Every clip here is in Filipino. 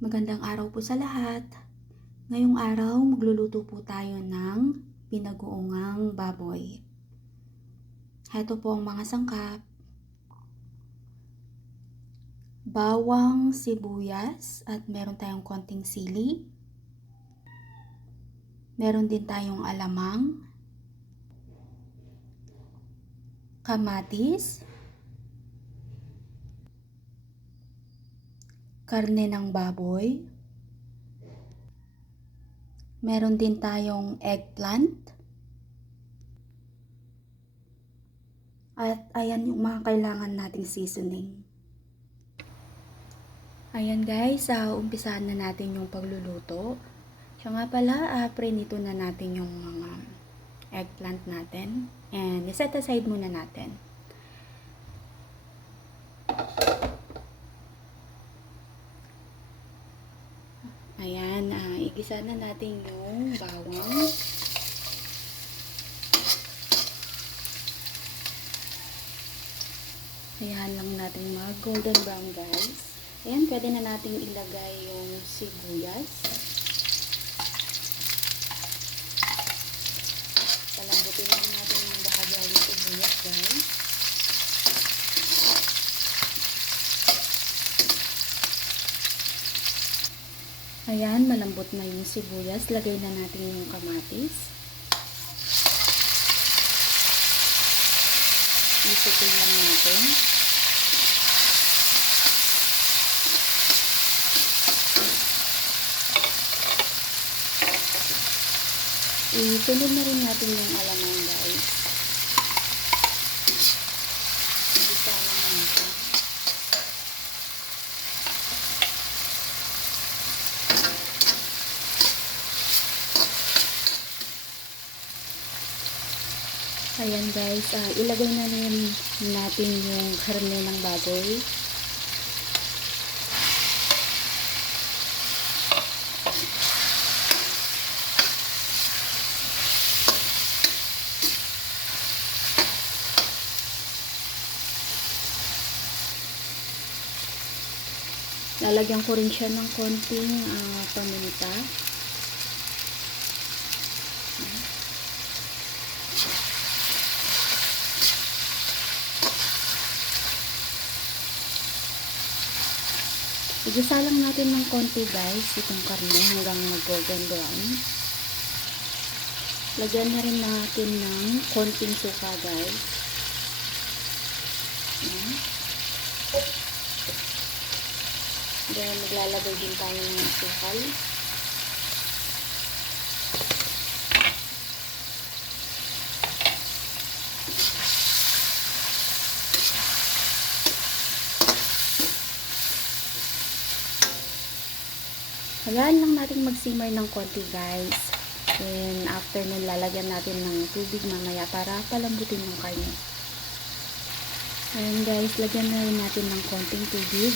Magandang araw po sa lahat. Ngayong araw, magluluto po tayo ng pinagoongang baboy. Heto po ang mga sangkap. Bawang, sibuyas, at meron tayong konting sili. Meron din tayong alamang, kamatis, karne ng baboy. Meron din tayong eggplant. At ayan yung mga kailangan nating seasoning. Ayan guys, umpisahan na natin yung pagluluto. Siya nga pala, prenito na natin yung mga eggplant natin. And iset aside muna natin. Ayan, igisa na natin yung bawang. Ayan lang natin mag golden brown guys. Ayan, pwede na natin ilagay yung sibuyas. Palambutin lang natin ng bahagya yung sibuyas guys. Ayan, malambot na yung sibuyas. Lagay na natin yung kamatis. Isutin lang natin. Isunod na rin natin yung alamang guys. Igisa lang natin. Ayan guys, ilagay na rin natin yung karne ng baboy. Lalagyan ko rin siya ng konting paminta. Igisa lang natin ng konti guys itong karne hanggang mag-golden brown. Lagyan na rin natin ng konting suka guys. Ayan. Then maglalagay din tayo ng asukal. Hayaan lang natin mag-simmer ng konti guys. Then after nun lalagyan natin ng tubig mamaya para palambutin yung karne. Ayan guys, lagyan na rin natin ng konting tubig.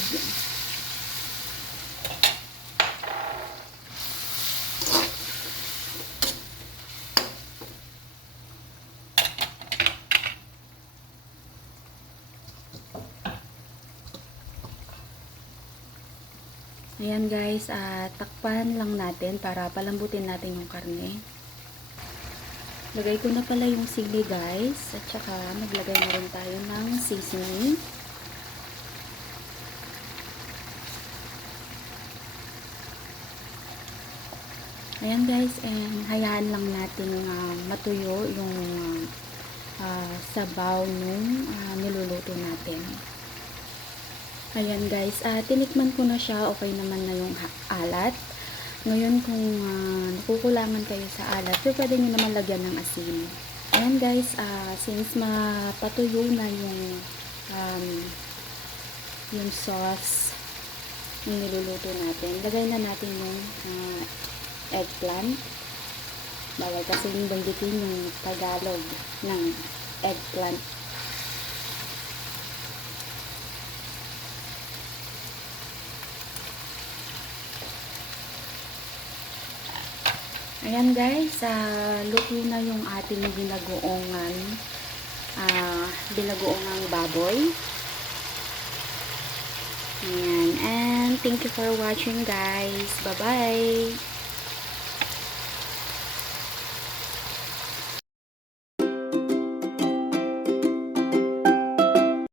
Ayan guys, takpan lang natin para palambutin natin yung karne. Lagay ko na pala yung sili guys, at saka maglagay na rin tayo ng seasoning. Ayan guys, and hayaan lang natin matuyo yung sabaw nung niluluto natin. Ayan guys, tinikman ko na siya, okay naman na yung alat. Ngayon kung nakukulangan kayo sa alat, so pwede nyo naman lagyan ng asin. Ayan guys, since mapatuyo na yung sauce yung niluluto natin, lagay na natin yung eggplant. Bawal kasi yung banggitin yung Tagalog ng eggplant. Ayan guys, luto na yung ating binagoongang baboy. Ayan, and Thank you for watching guys. Bye-bye!